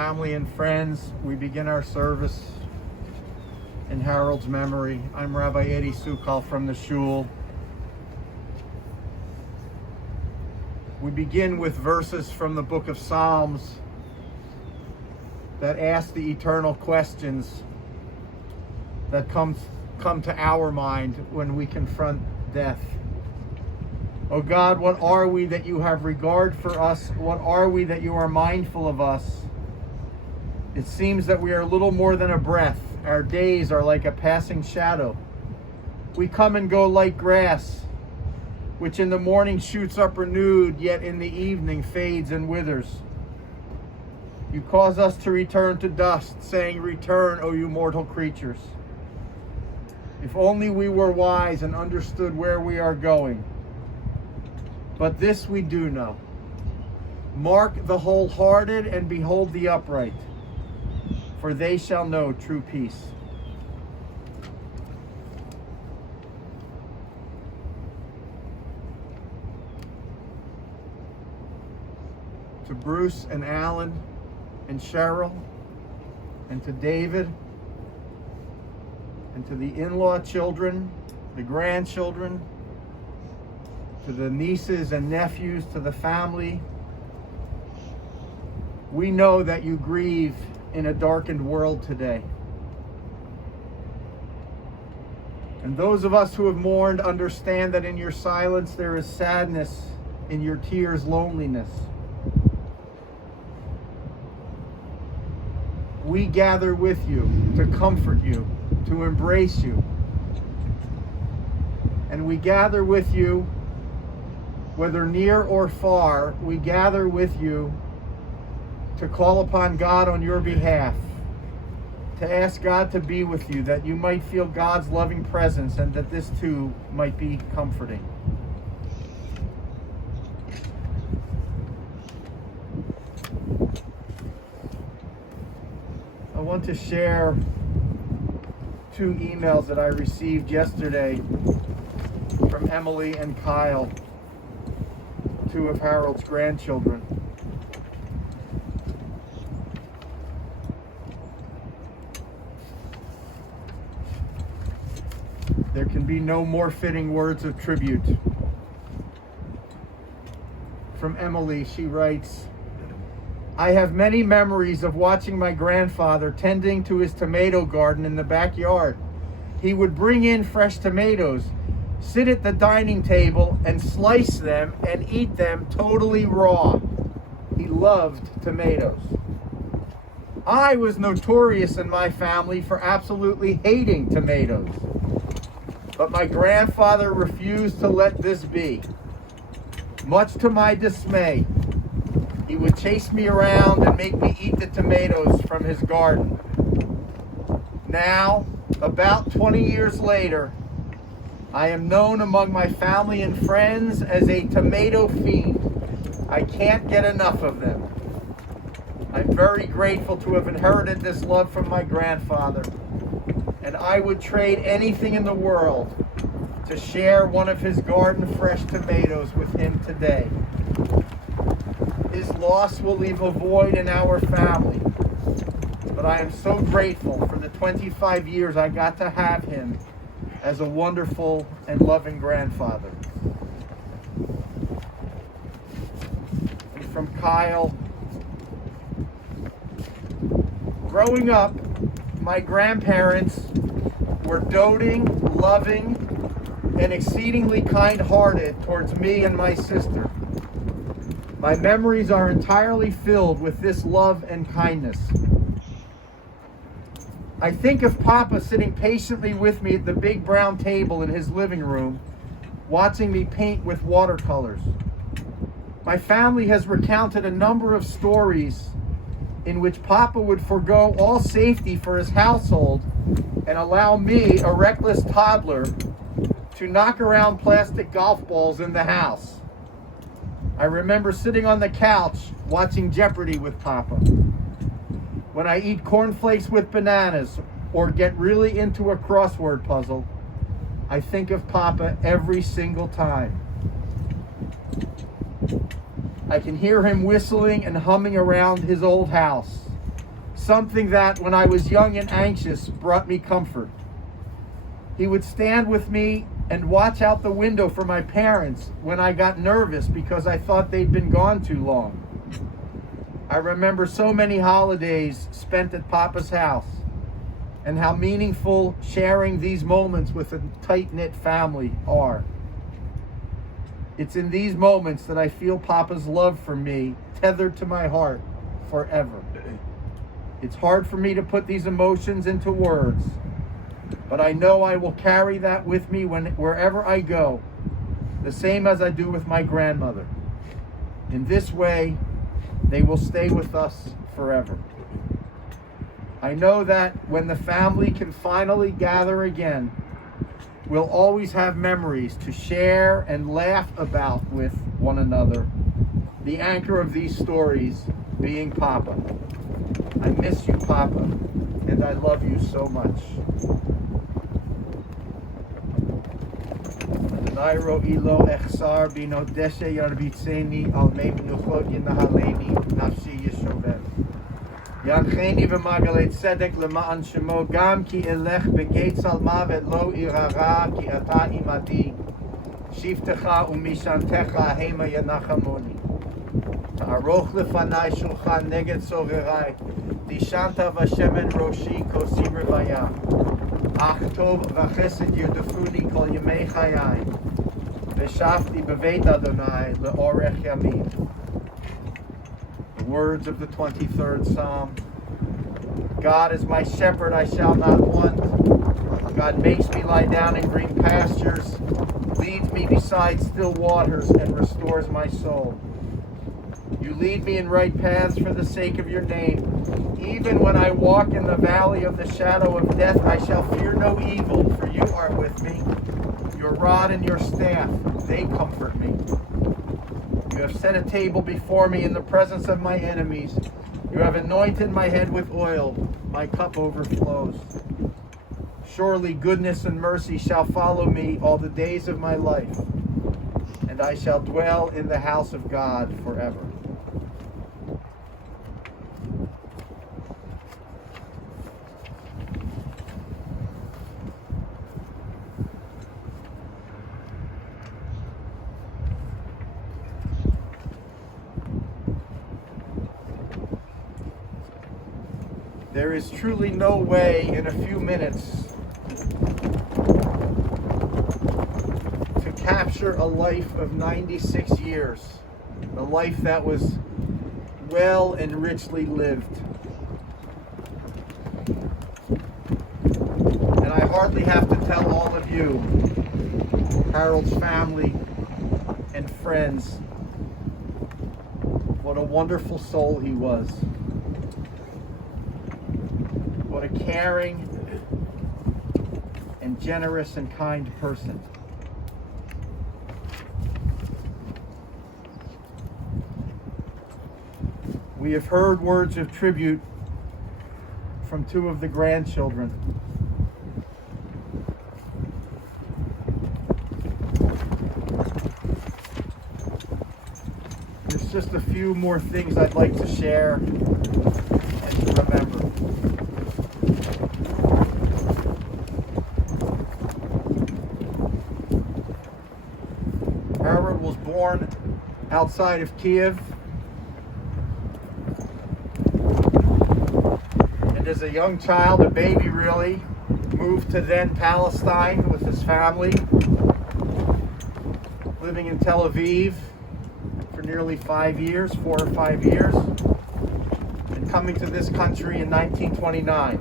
family and friends, we begin our service in Harold's memory. I'm Rabbi Eddie Sukal from the Shul. We begin with verses from the book of Psalms that ask the eternal questions that come to our mind when we confront death. Oh God, what are we that you have regard for us? What are we that you are mindful of us? It seems that we are little more than a breath. Our days are like a passing shadow. We come and go like grass, which in the morning shoots up renewed, yet in the evening fades and withers. You cause us to return to dust, saying, "Return, O you mortal creatures." If only we were wise and understood where we are going. But this we do know. Mark the wholehearted and behold the upright, for they shall know true peace. To Bruce and Alan and Cheryl, and to David, and to the in-law children, the grandchildren, to the nieces and nephews, to the family. We know that you grieve in a darkened world today. And those of us who have mourned understand that in your silence there is sadness, in your tears loneliness. We gather with you to comfort you, to embrace you. And we gather with you, whether near or far, we gather with you to call upon God on your behalf, to ask God to be with you, that you might feel God's loving presence and that this too might be comforting. I want to share 2 emails that I received yesterday from Emily and Kyle, 2 of Harold's grandchildren. There can be no more fitting words of tribute. From Emily, she writes, "I have many memories of watching my grandfather tending to his tomato garden in the backyard. He would bring in fresh tomatoes, sit at the dining table and slice them and eat them totally raw. He loved tomatoes. I was notorious in my family for absolutely hating tomatoes. But my grandfather refused to let this be. Much to my dismay, he would chase me around and make me eat the tomatoes from his garden. Now, about 20 years later, I am known among my family and friends as a tomato fiend. I can't get enough of them. I'm very grateful to have inherited this love from my grandfather, and I would trade anything in the world to share one of his garden fresh tomatoes with him today. His loss will leave a void in our family, but I am so grateful for the 25 years I got to have him as a wonderful and loving grandfather." And from Kyle, "Growing up, my grandparents were doting, loving, and exceedingly kind-hearted towards me and my sister. My memories are entirely filled with this love and kindness. I think of Papa sitting patiently with me at the big brown table in his living room, watching me paint with watercolors. My family has recounted a number of stories in which Papa would forego all safety for his household and allow me, a reckless toddler, to knock around plastic golf balls in the house. I remember sitting on the couch watching Jeopardy with Papa. When I eat cornflakes with bananas or get really into a crossword puzzle, I think of Papa every single time. I can hear him whistling and humming around his old house. something that, when I was young and anxious, brought me comfort. He would stand with me and watch out the window for my parents when I got nervous because I thought they'd been gone too long. I remember so many holidays spent at Papa's house, and how meaningful sharing these moments with a tight-knit family are. It's in these moments that I feel Papa's love for me tethered to my heart forever. It's hard for me to put these emotions into words, but I know I will carry that with me wherever I go, the same as I do with my grandmother. In this way, they will stay with us forever. I know that when the family can finally gather again, we'll always have memories to share and laugh about with one another. The anchor of these stories being Papa. I miss you, Papa, and I love you so much. Nairo ilo echsar bino deshe yarbitzeni al mei menuchot yenahaleni nafshi yeshover. Yancheni v'magalei tzedek lema'an shemo gam ki elech begeitz al mavet lo irara ki ata imadi shivtecha umishantecha hema yanachamoni ta'aroch lefanai shulchan neged soverai dishanta v'shemen roshi kosi revaya ach tov v'chesed yudafuni kol yemei chayai v'shafti b'veit Adonai le'orech yamim. Words of the 23rd Psalm. God is my shepherd, I shall not want. God makes me lie down in green pastures, leads me beside still waters, and restores my soul. You lead me in right paths for the sake of your name. Even when I walk in the valley of the shadow of death, I shall fear no evil, for you are with me. Your rod and your staff, they comfort me. You have set a table before me in the presence of my enemies. You have anointed my head with oil. My cup overflows. Surely goodness and mercy shall follow me all the days of my life, and I shall dwell in the house of God forever. There is truly no way in a few minutes to capture a life of 96 years, a life that was well and richly lived. And I hardly have to tell all of you, Harold's family and friends, what a wonderful soul he was. What a caring and generous and kind person. We have heard words of tribute from two of the grandchildren. There's just a few more things I'd like to share and to remember. Harold was born outside of Kiev, and as a young child, a baby really, moved to then Palestine with his family, living in Tel Aviv for nearly 4 or 5 years, and coming to this country in 1929.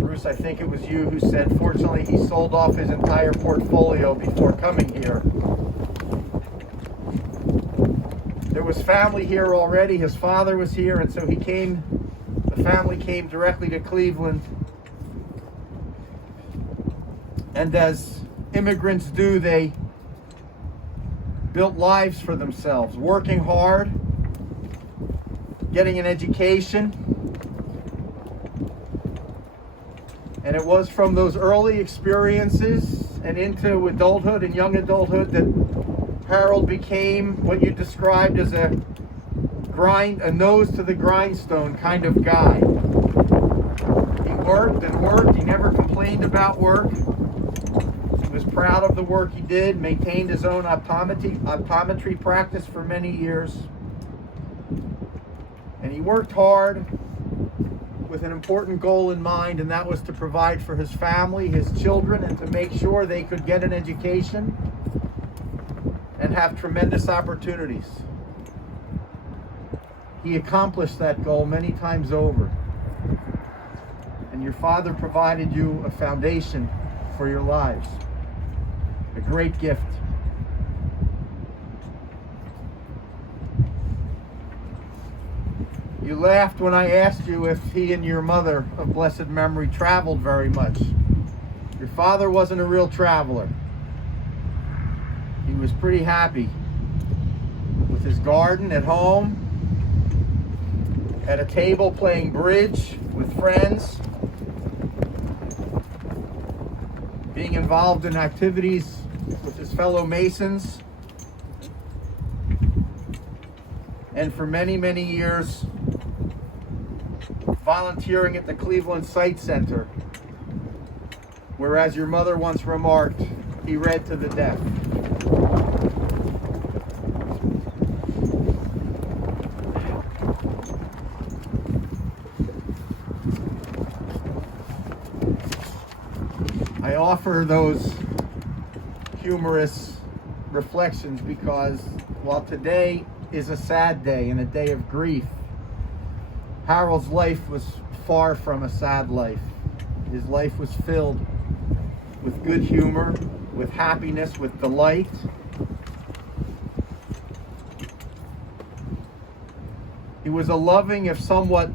Bruce, I think it was you who said, fortunately, he sold off his entire portfolio before coming here. There was family here already. His father was here, and so the family came directly to Cleveland. And as immigrants do, they built lives for themselves, working hard, getting an education. And it was from those early experiences and into adulthood and young adulthood that Harold became what you described as a a nose to the grindstone kind of guy. He worked and worked. He never complained about work. He was proud of the work he did, maintained his own optometry practice for many years. And he worked hard with an important goal in mind, and that was to provide for his family, his children, and to make sure they could get an education and have tremendous opportunities. He accomplished that goal many times over. And your father provided you a foundation for your lives. A great gift. You laughed when I asked you if he and your mother of blessed memory traveled very much. Your father wasn't a real traveler. He was pretty happy with his garden at home, at a table playing bridge with friends, being involved in activities with his fellow Masons, and for many, many years volunteering at the Cleveland Sight Center, where, as your mother once remarked, he read to the deaf. I offer those humorous reflections because while today is a sad day and a day of grief, Harold's life was far from a sad life. His life was filled with good humor, with happiness, with delight. He was a loving, if somewhat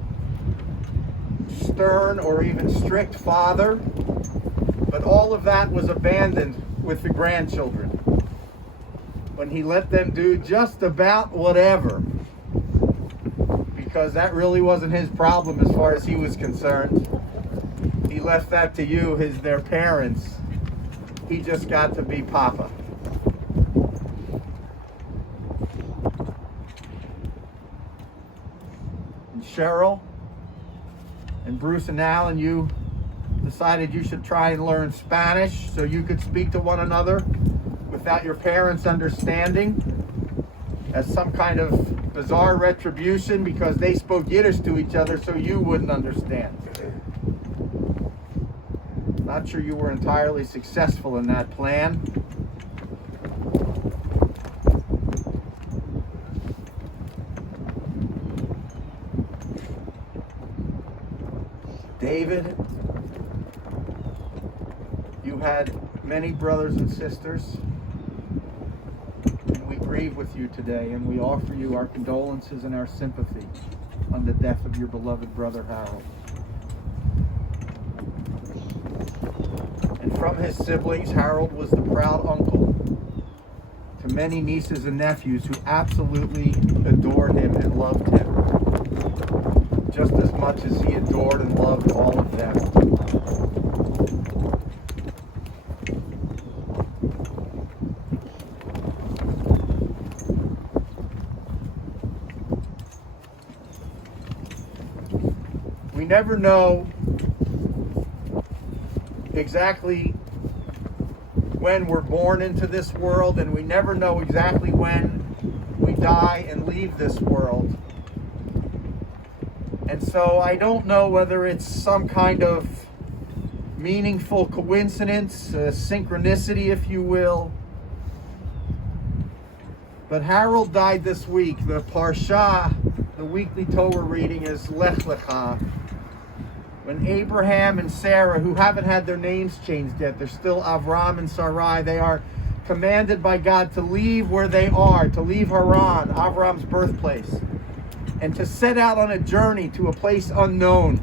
stern or even strict father, but all of that was abandoned with the grandchildren when he let them do just about whatever, because that really wasn't his problem as far as he was concerned. He left that to you, their parents. He just got to be Papa. And Cheryl and Bruce and Alan, you decided you should try and learn Spanish so you could speak to one another without your parents understanding, as some kind of bizarre retribution because they spoke Yiddish to each other so you wouldn't understand. Not sure you were entirely successful in that plan. David, you had many brothers and sisters, and we grieve with you today, and we offer you our condolences and our sympathy on the death of your beloved brother Harold. And from his siblings, Harold was the proud uncle to many nieces and nephews who absolutely adored him and loved him, just as much as he adored and loved all of them. We never know exactly when we're born into this world, and we never know exactly when we die and leave this world. And so I don't know whether it's some kind of meaningful coincidence, synchronicity, if you will. But Harold died this week. The Parsha, the weekly Torah reading, is Lech Lecha. When Abraham and Sarah, who haven't had their names changed yet, they're still Avram and Sarai, they are commanded by God to leave where they are, to leave Haran, Avram's birthplace, and to set out on a journey to a place unknown.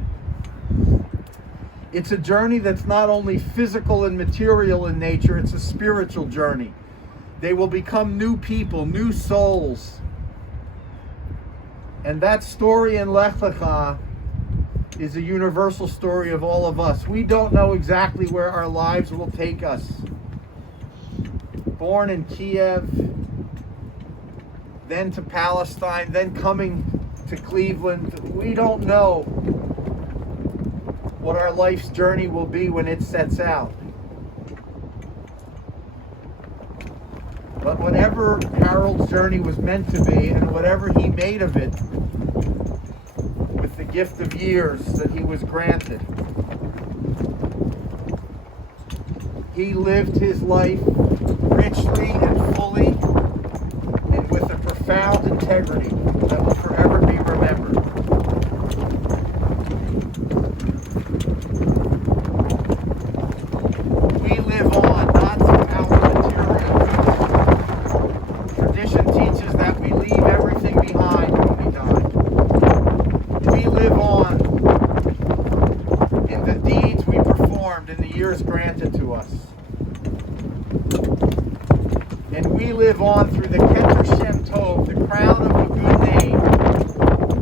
It's a journey that's not only physical and material in nature, it's a spiritual journey. They will become new people, new souls. And that story in Lech Lecha is a universal story of all of us. We don't know exactly where our lives will take us. Born in Kiev, then to Palestine, then coming to Cleveland. We don't know what our life's journey will be when it sets out. But whatever Harold's journey was meant to be, and whatever he made of it, with the gift of years that he was granted, he lived his life richly and fully, and with a profound integrity that will forever be remembered. We live on, not through our material. Tradition teaches that we leave everything behind when we die. We live on in the deeds we performed in the years granted to us. And we live on through the Keter Shem Tov, the crown of a good name,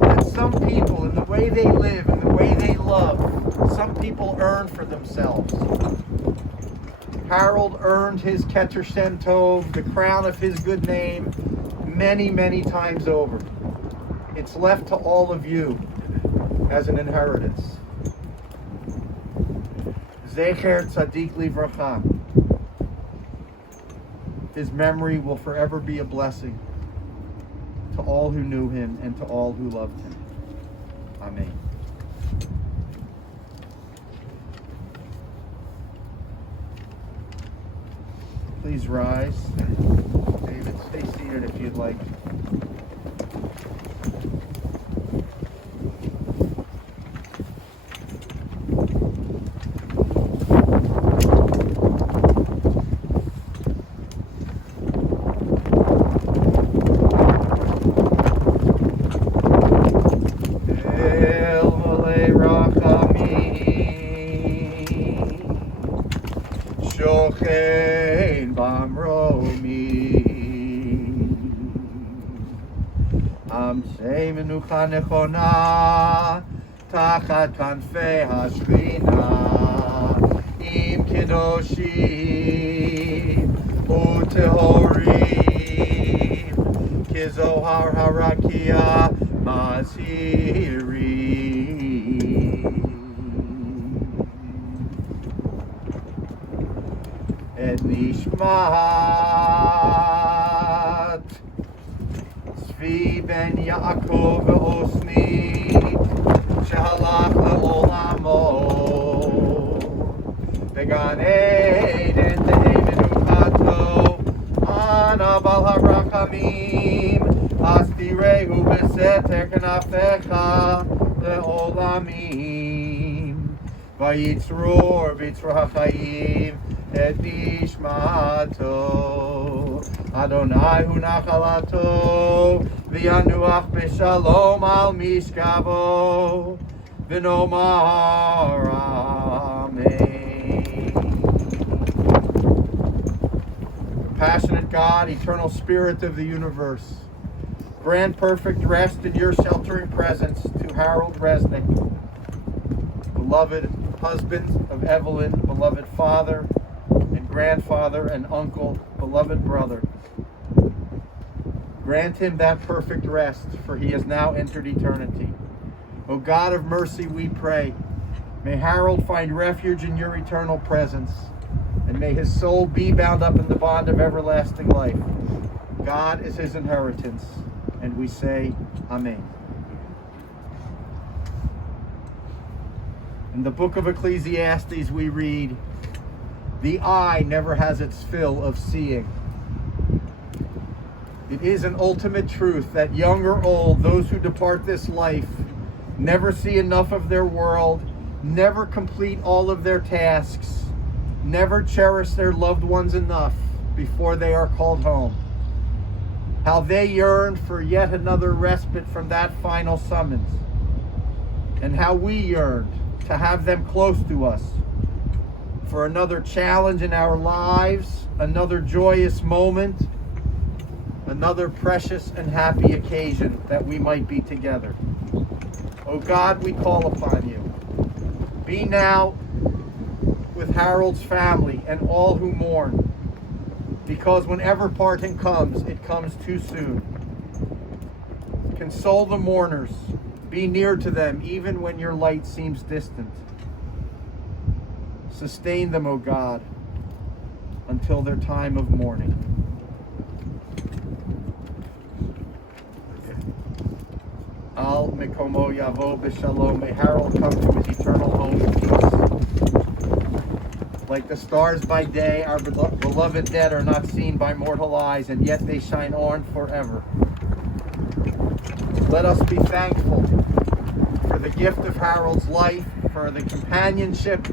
that some people, in the way they live, in the way they love, some people earn for themselves. Harold earned his Keter Shem Tov, the crown of his good name, many, many times over. It's left to all of you as an inheritance. Zecher Tzadik Livracha. His memory will forever be a blessing to all who knew him and to all who loved him. Amen. Please rise. David, stay seated if you'd like. Shochen bamromi Amsei menucha nechona tachat kanfei hashchina im kedoshim utehorim kizohar harakia mazhiri. Et nishmat Tzvi ben Yaakov ve'osni shehalach le'olamo vegan Eden tehei menuchato ana bal harachamim astireu beseter kenafecha le'olamim vayitzror b'tzror hachayim et nishmato Adonai hu nachalato v'yanuach b'shalom al mishkavo v'nomar amen. Compassionate God, eternal Spirit of the universe, grant perfect rest in your sheltering presence to Harold Resnik, beloved husband of Evelyn, beloved father and grandfather and uncle, beloved brother. Grant him that perfect rest, for he has now entered eternity. O God of mercy, we pray, may Harold find refuge in your eternal presence, and may his soul be bound up in the bond of everlasting life. God is his inheritance, and we say, Amen. In the book of Ecclesiastes we read, the eye never has its fill of seeing. It is an ultimate truth that young or old, those who depart this life, never see enough of their world, never complete all of their tasks, never cherish their loved ones enough before they are called home. How they yearn for yet another respite from that final summons, and how we yearned to have them close to us for another challenge in our lives, another joyous moment, another precious and happy occasion that we might be together. Oh God, we call upon you. Be now with Harold's family and all who mourn, because whenever parting comes, it comes too soon. Console the mourners. Be near to them, even when your light seems distant. Sustain them, O God, until their time of mourning. Al Mikomo Yavo B'Shalom. May Harold come to his eternal home in peace. Like the stars by day, our beloved dead are not seen by mortal eyes, and yet they shine on forever. Let us be thankful for the gift of Harold's life, for the companionship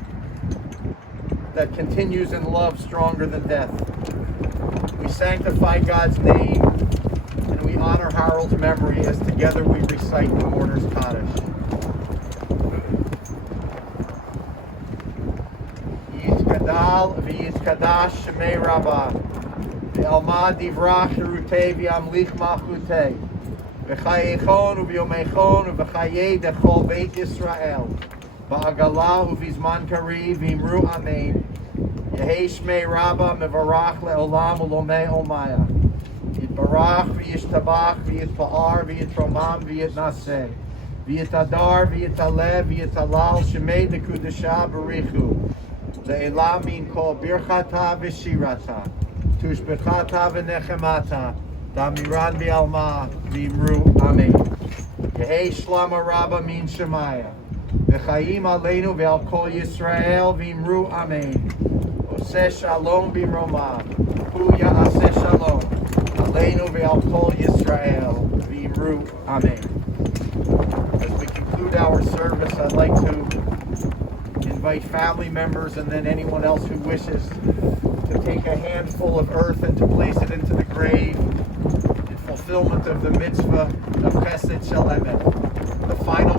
that continues in love stronger than death. We sanctify God's name, and we honor Harold's memory as together we recite the Mourner's Kaddish. Yitzkadal v'yitzkadash shemei Rabbah v'alma divrach cherutei v'amlich malchutei v'chayechon u'v'yomechon u'v'chayei dechol beit Yisrael v'agala u'v'zman kariv v'imru amen Yehei shmei Rabbah mevarach le'olam u'lomei omaya Yitbarach v'yishtabach v'yitpa'ar v'yitromam v'yitnaseh v'yitadar v'yitalev v'yitalal shemei dekudesha barichu Le'elah min kol birchata v'shirata tushbechata v'nechemata damiran v'alma v'imru amen Yehei shlama Rabbah min shemaya v'chayim aleinu v'al kol Yisrael v'imru amen Oseh shalom b'romah hu ya'aseh shalom Aleinu ve'al kol Yisrael v'imru amen. As we conclude our service, I'd like to invite family members and then anyone else who wishes to take a handful of earth and to place it into the grave in fulfillment of the mitzvah of Chesed Shel Emet, the final